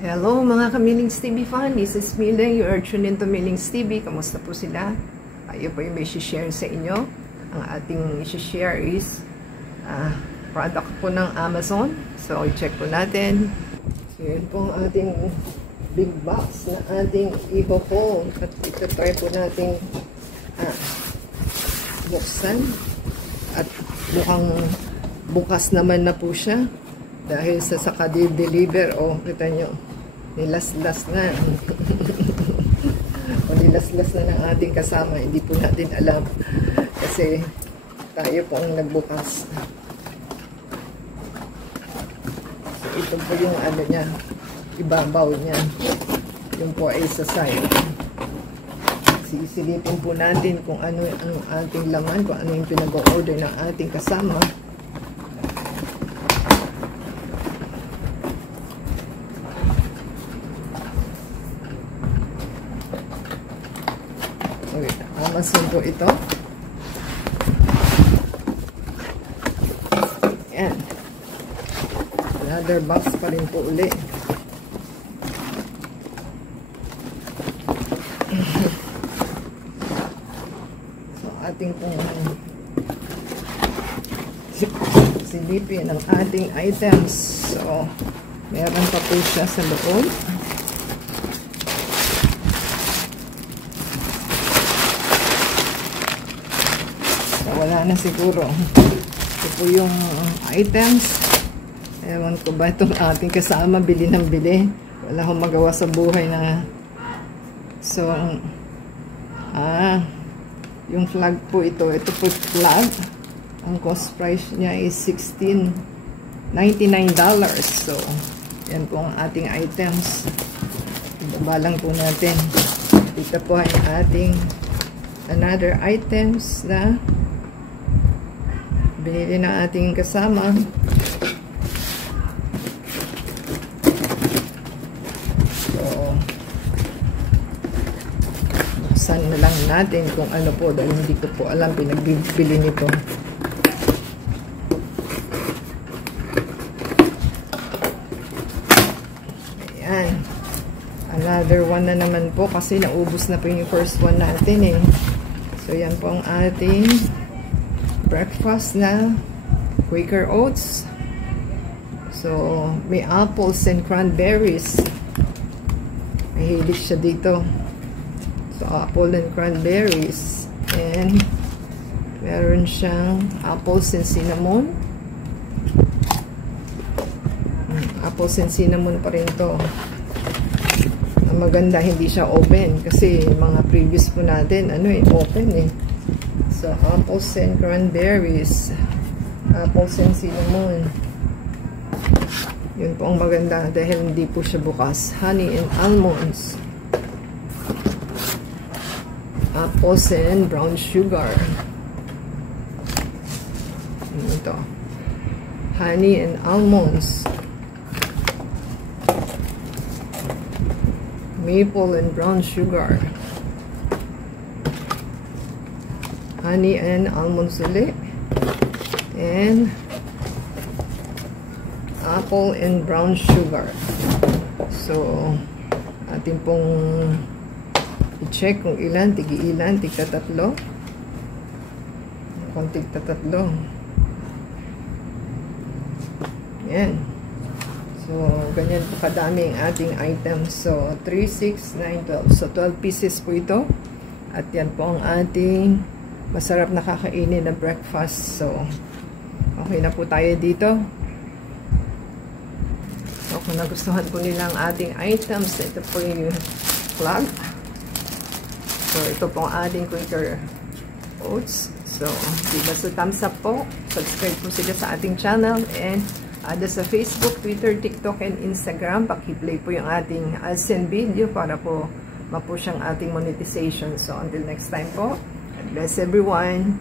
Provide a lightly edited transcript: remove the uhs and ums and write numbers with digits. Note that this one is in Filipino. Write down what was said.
Hello mga ka-Millings TV fan, this is Miling, you are tuned into Millings TV. Kamusta po sila? Tayo po yung may share sa inyo. Ang ating share is product po ng Amazon. So i-check po natin. So yun po ang ating big box na ating i-haul. At ito try po natin buksan. At mukhang bukas naman na po siya. Dahil sa saka-deliver, kita nyo, nilaslas na. O nilaslas na ng ating kasama. Hindi po natin alam. Kasi tayo po ang nagbukas. So, ito po yung ano niya, ibabaw niya. Yung po ay sa side. Sisilipin po natin kung ano ang ating laman, kung ano yung pinag-order ng ating kasama. Amazon po ito. Ayan. Another box pa rin po uli. So, ating pong silipin ang ating items. So, meron pa po siya sa loob. Wala na siguro. Ito po yung items. Ewan ko ba itong ating kasama bili ng bili. Wala akong magawa sa buhay na. So, yung flag po ito. Ito po flag. Ang cost price niya is $16.99. So, yan po ang ating items. Ibaba lang po natin. Dito po ay ating another items na binili ng ating kasama. So, buksan na lang natin kung ano po dahil hindi ko po alam pinagbibili nito. Ayan. Another one na naman po kasi naubos na po yung first one natin eh. So, yan po ang ating breakfast na Quaker Oats. So, may apples and cranberries. Mahilig siya dito. So, apple and cranberries. And meron siyang apples and cinnamon. Apples and cinnamon pa rin to. Ang maganda, hindi siya open. Kasi mga previous po natin, open eh. So, apples and cranberries. Apples and cinnamon. Yun po ang maganda dahil hindi po siya bukas. Honey and almonds. Apples and brown sugar. Ito. Honey and almonds. Maple and brown sugar. Honey and almonds ulit. And apple and brown sugar. So, atin pong i-check kung ilan, tig-ilan, tig-tatlo. Kung tig-tatlo. Yan. So, ganyan po kadami ang ating items. So, 3, 6, 9, 12. So, 12 pieces po ito. At yan po ang ating masarap na kakainin na breakfast. So, okay na po tayo dito. So, kung nagustuhan po nila ang ating items, ito po yung flag. So, ito po ang ating Quaker Oats. So, diba sa thumbs up po. Subscribe po sila sa ating channel. And, sa Facebook, Twitter, TikTok, and Instagram. Paki-play po yung ating AdSense video para po mapush ang ating monetization. So, until next time po. God bless everyone.